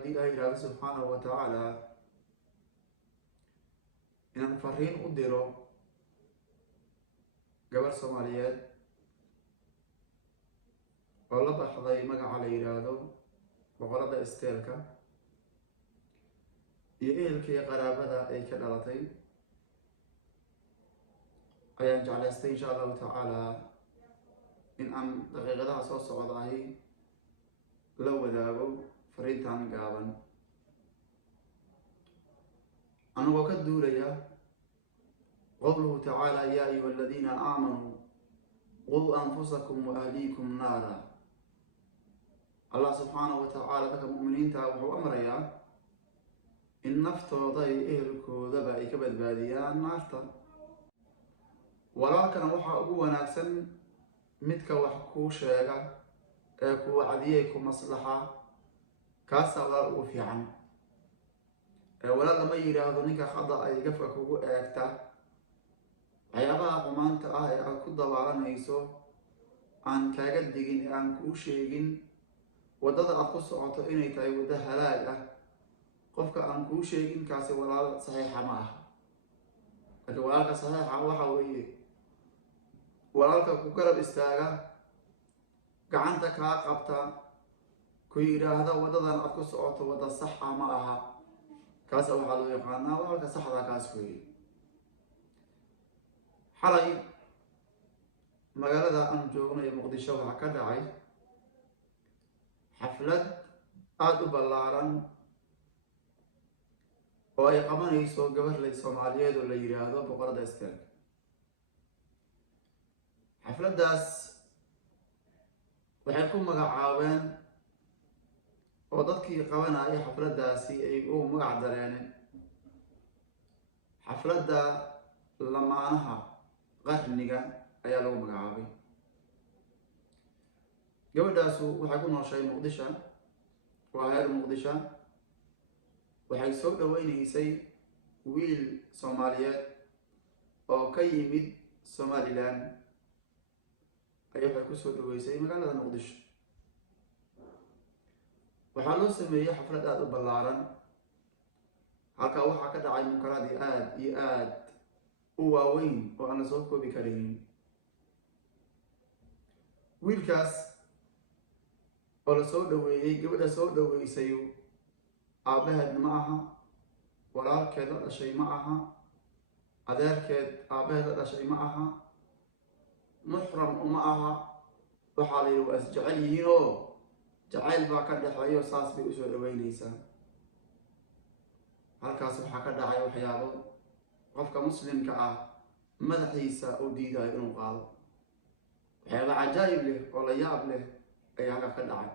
haddii ay yidhaahdo subxaanahu wa tacaala inaan fariin u diro gabar soomaaliyeed oo la baxday magaca la yidhaahdo boqorada isteelka iyo ehelkii qaraabada ay ka dhalatay ayaan jeclaystay insha allahu tacaala in aan daqiiqadaha soo socdahay la wadaago fariintan gaaban anagoo ka duulaya qowluhu tacaala yaa ayuha aladiina aamanuu quu anfusakum wa ahliikum naara. allah subxaanahu wa tacaala dadka mu'miniinta wuxuu amrayaa in naftooda iyo ehelkoodaba ay ka badbaadiyaan naarta. walaalkana waxaa ugu wanaagsan midka wax kuu sheega ee ku wacdiyey ku maslaxa kaasaa walaal ugu fiican. walaal lama yidhaahdo ninka khada ay gafka kugu eegta waxyaabaha xumaanta ah ee aad ku dabaalanayso aan kaaga digin ee aan kuu sheegin waddada aad ku socoto inay tahay waddo halaag ah qofka aan kuu sheegin kaasi walaal saxiixa ma aha. laakiin walaalka saxiixa waxa weeye walaalka ku garab istaaga gacanta kaa qabta ku yidhaahda waddadan aad ku socoto wadda saxa ma aha kaasa waxaa loo yaqaanaa walaalka saxda kaas weeye. xalay magaalada aan joogno ee muqdisho waxaa ka dhacay xaflad aada u ballaaran oo ay qabanayso gabarley soomaaliyeed oo la yidhaahdo boqorada isteelka. xafladdaas waxay ku magacaabeen oo dadkii qabanaya xafladdaasi ay u magac dareeneen xafladda lamaanaha qarniga ayaa lagu magacaabay. gabadhaasu waxay ku nooshay muqdisho, waa reer muqdisho. waxay soo dhaweynaysay wiil soomaaliyeed oo ka yimid somalilan waxay ku soo dhaweysay magaalada muqdisho. waxaa loo sameeyey xaflad aada u ballaaran. halkaa waxaa ka dhacay munkaraadii aada iyo aada u waaweyn oo aan la soo koobi karaynin. wiilkaas oo la soo dhaweeyey gabadha soo dhaweysayo aabbaheed ma aha, walaalkeed la dhashay ma aha, adeerkeed aabbaheed la dhashay ma aha, muxram uma aha. waxaa la yidhi waa is jecel yihiin oo jacayl baa ka dhexeeyo saas bay usoo dhaweynaysaa. halkaas waxaa ka dhacay waxyaabo qofka muslimka ah madaxiisa uu diidayo inuu qaado. waxyaaba cajaa'ib leh oo la yaab leh ayaa halkaa ka dhacay.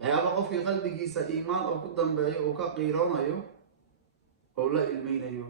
waxyaaba qofkii qalbigiisa iimaan oo ku dambeeyo uu ka qiiroonayo oo la ilmeynayo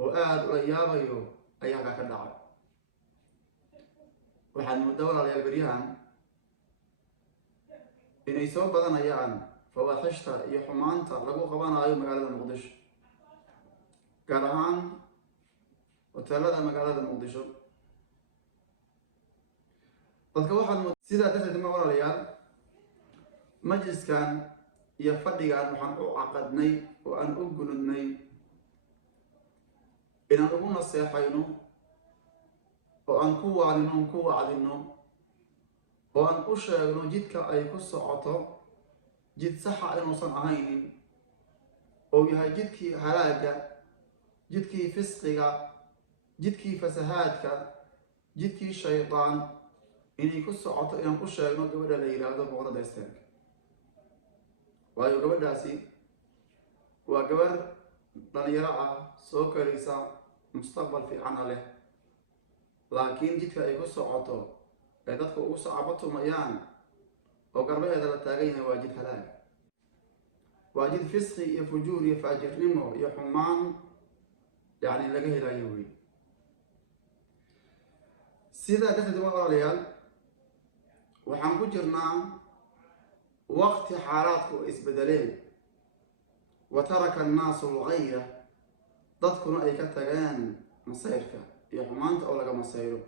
oo aada ula yaabayo ayaa halkaa ka dhacay. waxaad muddo walaalayaal beryahan inay soo badanayaan fawaaxishta iyo xumaanta lagu qabanayo magaalada muqdisho, gaar ahaan hoteelada magaalada muqdisho. dadka waxaad sidaa darteed ma walaalayaal majliskan iyo fadhigan waxaan u caqadnay oo aan u gunudnay inaan ugu naseexayno oo aan ku waalino on ku wacdino oo aan u sheegno jidka ay ku socoto jid saxa inuusan ahaynin oo yahay jidkii halaaga, jidkii fisqiga, jidkii fasahaadka, jidkii shaydaan inay ku socoto inaan ku sheegno gabadha la yidhaahdo boqorada isteelka. waayo gabadhaasi waa gabar dhalinyaro ah soo koraysa mustaqbal fiicana leh, laakiin jidka ay ku socoto ee dadka ugu sacabo tumayaan oo garbaheeda la taagan yahay waa jid halaag, waa jid fisqi iyo fujuur iyo faajirnimo iyo xumaan yacni laga helayo wey. sidaa darteed walaalayaal waxaan ku jirnaa waqti xaalaadku isbedeleen wa taraka annaasu alghayra, dadkuna ay ka tageen masayrka iyo xumaanta oo laga masayro.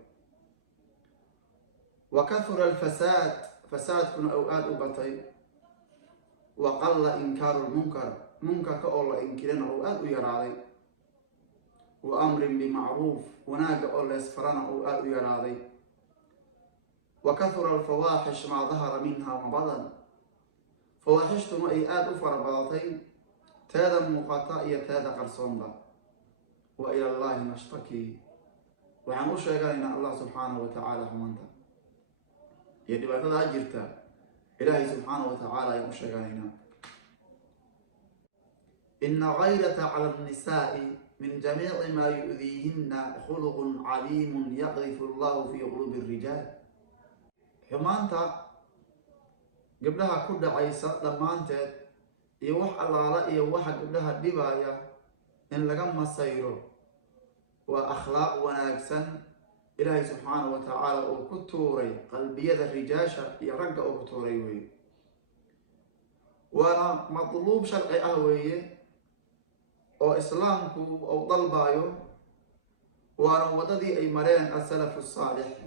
wa kahura alfasaad, fasaadkuna ou aada u batay. وقل إنكار المنكر منكر كأول إنكرنا أو أدو يراضي وأمر بمعروف وناق أول يسفرنا أو أدو يراضي وكثر الفواحش ما ظهر منها وما بطن فواحشتم أي آد فرباطين تادا مقاطعية تادا قرصون وإلى الله نشتكي وعن أشياء الله سبحانه وتعالى حمانتا يعني بعد أجرتا إلهي سبحانه وتعالى يمشيغانينا إن غيرة على النساء من جميع ما يؤذيهن خلق عليم يقذف الله في قلوب الرجال حمانتا قبلها كل عيسى لما أنت يوح الله يوح قبلها دبايا إن لقم السيرو وأخلاق وناكسن إلهي سبحانه وتعالى وكتوري قلبية الرجاشة يرقى وكتوري وي وانا مطلوب شرعي أهوية أو إسلامكو أو طلبايو وانا وددي أي مرين السلف الصالح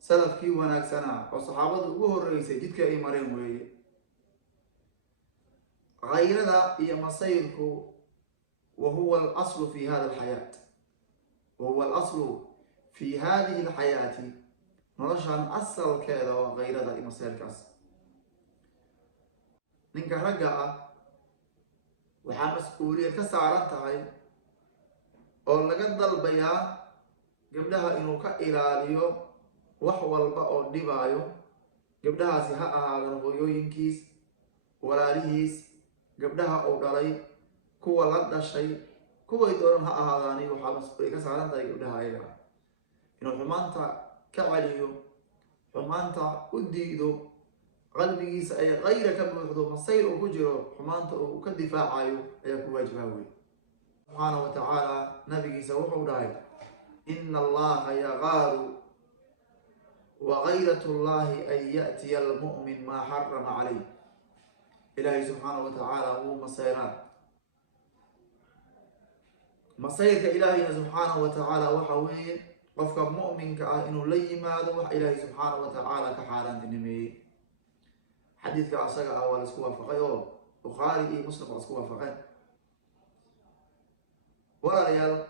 سلف كي وناكسنا وصحابة أبوه الرئيسي جدك أي مرين وي غير ذا هي مصيركو وهو الأصل في هذا الحياة وهو الأصل في هذه الحياة نرشان أصل كذا وغير ذا مصير كاس نك رجع وحا مسؤولية كسارتها أو لقد البيا قبلها إنه كإلاليو وحول بقى دبايو قبلها سهاء هذا الهويو ينكيس ولا ليس قبلها أو دلي كوا لد الشيء كوا يدورن هذاني وحا مسؤولية كسارتها قبلها إياه إنه حمانتا كعليو حمانتا أديدو قلبي سأي غير كبوحدو مصير وكجرو حمانتا وكدفاع عيو أيكو واجباوي سبحانه وتعالى نبي سوحو داي إن الله يغار وغيرة الله أن يأتي المؤمن ما حرم عليه إلهي سبحانه وتعالى هو مصيرات مصيرك إلهي سبحانه وتعالى وحوي قفك مؤمن كأنه لي ماذا وح إلهي سبحانه وتعالى كحالان تنمي حديث كأساق أول اسكوا فقيه بخاري مسلم اسكوا فقيه ولا ريال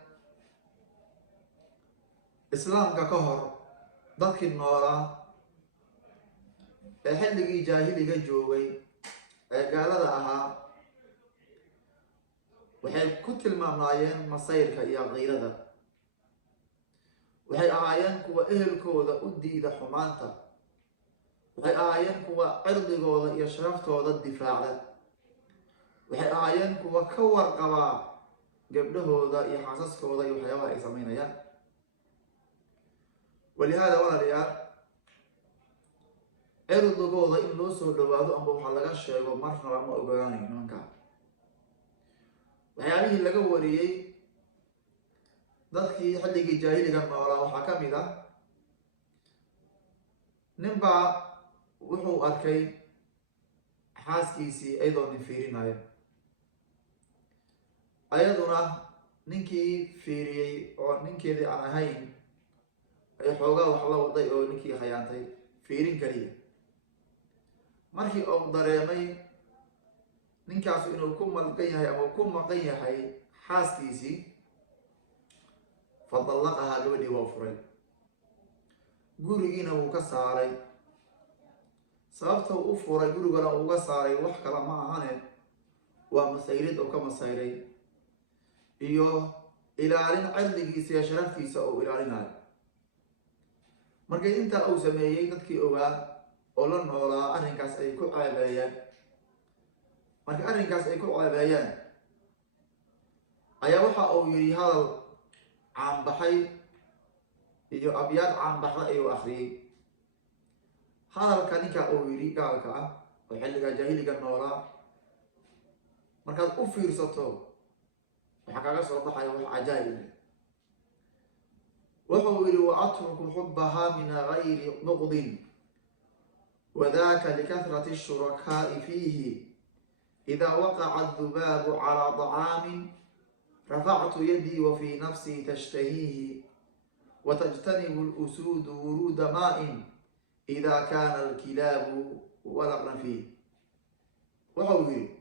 إسلام ككهر ضدك النورة حلقي جاهلي جوي قال لها وحي كتل ماملايين مصيرك يا غير ذا وحي آيان كوا إهلكوذا أديد حمانتا وحي آيان كوا عرضكوذا يشرفتوذا الدفاع ذا وحي آيان كوا كور قبا قبلهوذا يحاسسكوذا يحيوا إسامين يا ولهذا وانا ريال عرضكوذا إن لو سو دوادو أنبو حلقا الشيغو مرحنا ما أقراني نمانكا وحيابيه اللقا وريي dadkii xilligii jaahiliga noolaa waxaa ka mid ah ninbaa wuxuu arkay xaaskiisii iyadoo nin fiirinayo ayaduna ninkii fiiriyey oo ninkeedii aan ahayn ay xoogaa wax la waday oo ninkii khayaantay fiirin kaliya markii uu dareemay ninkaasu inuu ku malqan yahay ama ku maqan yahay xaaskiisii فطلقها جودي وفري قولي إنا وكساري سببته وفري قولي قرأ وكساري وحكرا معهاني ومسيرد أو كمسيري إيوه إلالين عدلقي سيشرفتي سأو إلالين مركز انت أو سميي تدكي أوغا أولان نورا أرنكاس أي كو عابايان مركز أرنكاس أي كو عابايان أيا وحا أو يري هذا عن بحي iyo abyaad aan baxda ay akhriyay hadalka ninka oo yiri gaalka ah oo xilliga jaahiliga noolaa markaad u fiirsato waxa kaga soo baxay wax ajaayib wuxuu yiri wa atruku hubbaha min ghayri nuqdin وذاك لكثرة الشركاء فيه إذا وقع الذباب على طعام رفعت يدي وفي نفسي تشتهيه وتجتنب الأسود ورود ماء إذا كان الكلاب ولقن فيه wuxuu yidhi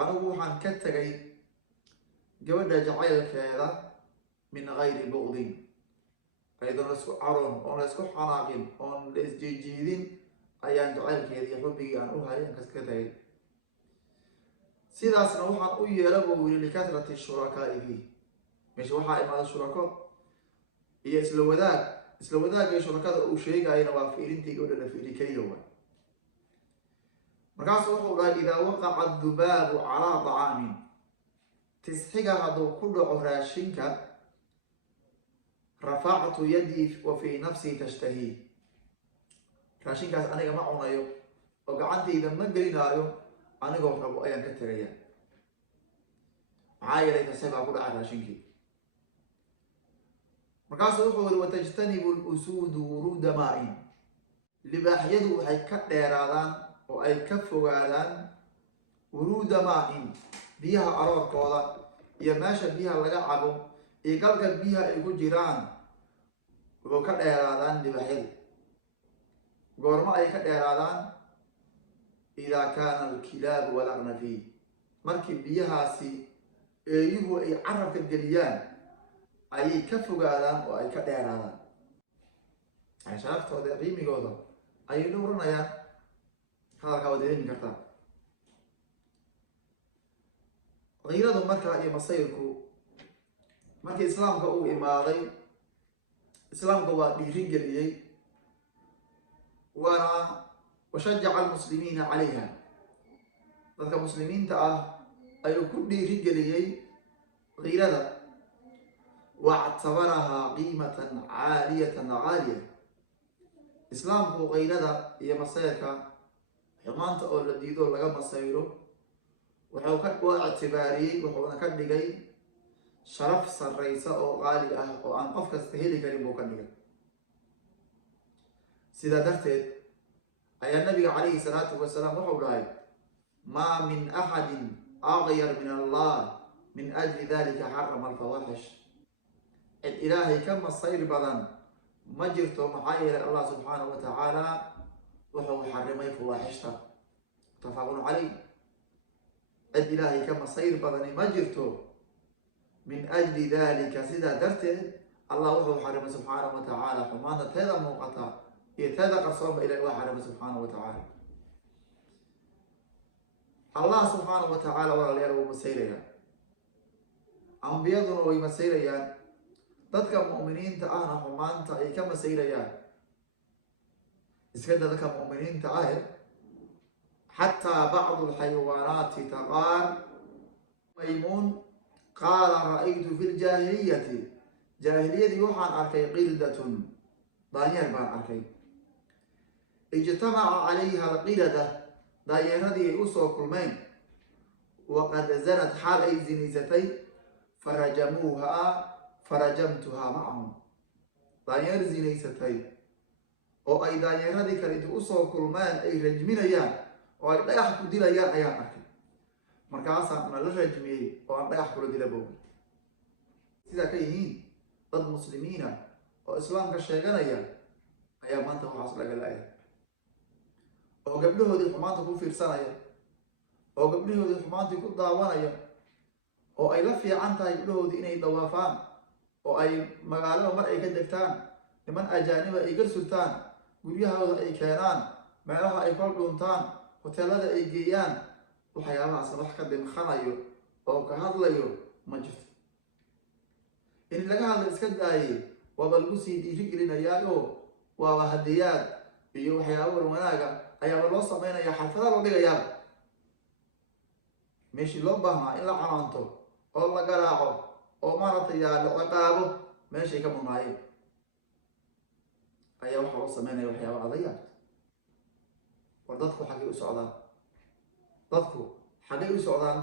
anigu waxaan ka tegay gabadha jacaylkeeda min gayri buqdin ayadoo la isku caroon oon la isku xanaaqin oon la isjeejiidin ayaan jacaylkeeda iyo xubbigii aan u hayay aan kaska tegay sidaasna waxaan u yeela buu yidhi likatrati shurakaa'i fiih meesha waxaa imaada shurako iyo isla wadaagay shurakada uu sheegayana waa fiirintii gabadha la fiiri keliya wa markaasu wuxuu dhahay idaa waqaca dubaabu calaa طacaamin tisxiga hadduu ku dhaco raashinka rafactu yadii wa fii nafsii tashtahii raashinkaas aniga ma cunayo oo gacantayda ma gelinaayo anigoo rabo ayaan ka tegaya maxaa yeelay tasxig baa ku dhaca raashinkii markaasuu wuxuu yidhi watajtanibu lusuudu wuruuda maa-in libaaxyadu waxay ka dheeraadaan oo ay ka fogaadaan wuruuda maa-in biyaha aroorkooda iyo meesha biyaha laga cabo iyo galka biyaha ay ku jiraan wuxuu ka dheeraadaan libaaxyadu goormo ay ka dheeraadaan idaa kaana alkilaabu walaqna fiih markii biyahaasi eeyuhu ay carabka geliyaan ayay ka fogaadaan oo ay ka dheeraadaan ay sharaftooda qiimigooda ayay dhowranayaan hadalkaa waad dareemi kartaa kiiradu markaa iyo masayrku markii islaamka uu imaaday islaamka waa dhiiri geliyey waana washajaca almuslimiina calayha dadka muslimiinta ah ayuu ku dhiiri geliyey kiirada wactabarahaa qiimatan caaliyatan caaliya islaamku kiirada iyo masayrka xumaanta oo la diido laga masayro wuxuu ictibaariyey wuxuuna ka dhigay sharaf sarraysa oo qaali ah oo aan qof kasta heli karin buu ka dhigay sidaa darteed ayaa nabiga calayhi salaatu wasalaam wuxuu dhahay maa min axadin agyar min allah min ajli dalika xarama alfawaaxish cid ilaahay ka masayr badan ma jirto maxaa yeelay allah subxaanahu wa tacaala wuxuu xarimay fawaaxishta mutafaqun calayh cid ilaahay ka masayr badani ma jirto min ajli dalika sidaa darteed allah wuxuu xarimay subxaanahu wa tacaala xumaanta teeda muuqata iyo teeda qarsoonba ilahi waa xarimay subxaanahu wa tacaala allah subxaanahu wa tacaala walaalayaal wuu masayraya ambiyaduna way masayrayaan dadka mu'miniinta ahna xumaanta ay ka masayrayaan iskada dadka mu'miniinta ah xataa bacdu alxayawaanaati taqaar maymuun qaala ra-aytu fi ljaahiliyati jaahiliyadii waxaan arkay qildatun daanyeer baan arkay ijtamaca calayha alqilada daanyeeradii ay usoo kulmeen waqad zanad xaal ay zinaysatay farajamuuhaa farajamtuhaa macahum daanyeer zinaysatay oo ay daanyeeradii kale inti usoo kulmeen ay rajminayaan oo ay dhagax ku dilayaan ayaan arkay markaasaan na la rajmiyey oo aan dhagax kula dila boogay sidaa ka yihiin dad muslimiina oo islaamka sheeganaya ayaa maanta waxaas laga la-ay oo gabdhahoodii xumaanta ku fiirsanaya oo gabdhahoodii xumaantii ku daawanaya oo ay la fiican tahay gabdhahoodii inay dawaafaan oo ay magaalada mar ay ka degtaan niman ajaaniba ay gar surtaan guryahooda ay keenaan meelaha ay kol dhuuntaan hoteelada ay geeyaan waxyaabahaasna wax ka dimkhanayo oo ka hadlayo ma jirto in laga hadla iska daayey waaba lagu sii dhiiri gelinayaa oo waaba hadiyaad iyo waxyaaba war wanaaga ayaaba loo samaynayaa xalfada loo dhigayaaba meeshii loo baahnaa in la canaanto oo la garaaco oo maaragtay la ciqaabo meeshay ka murnaayeen ayaa waxa loo sameynaya waxyaaba adayaad war dadku xaggay u socdaan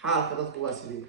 xaalka dadku waa sidee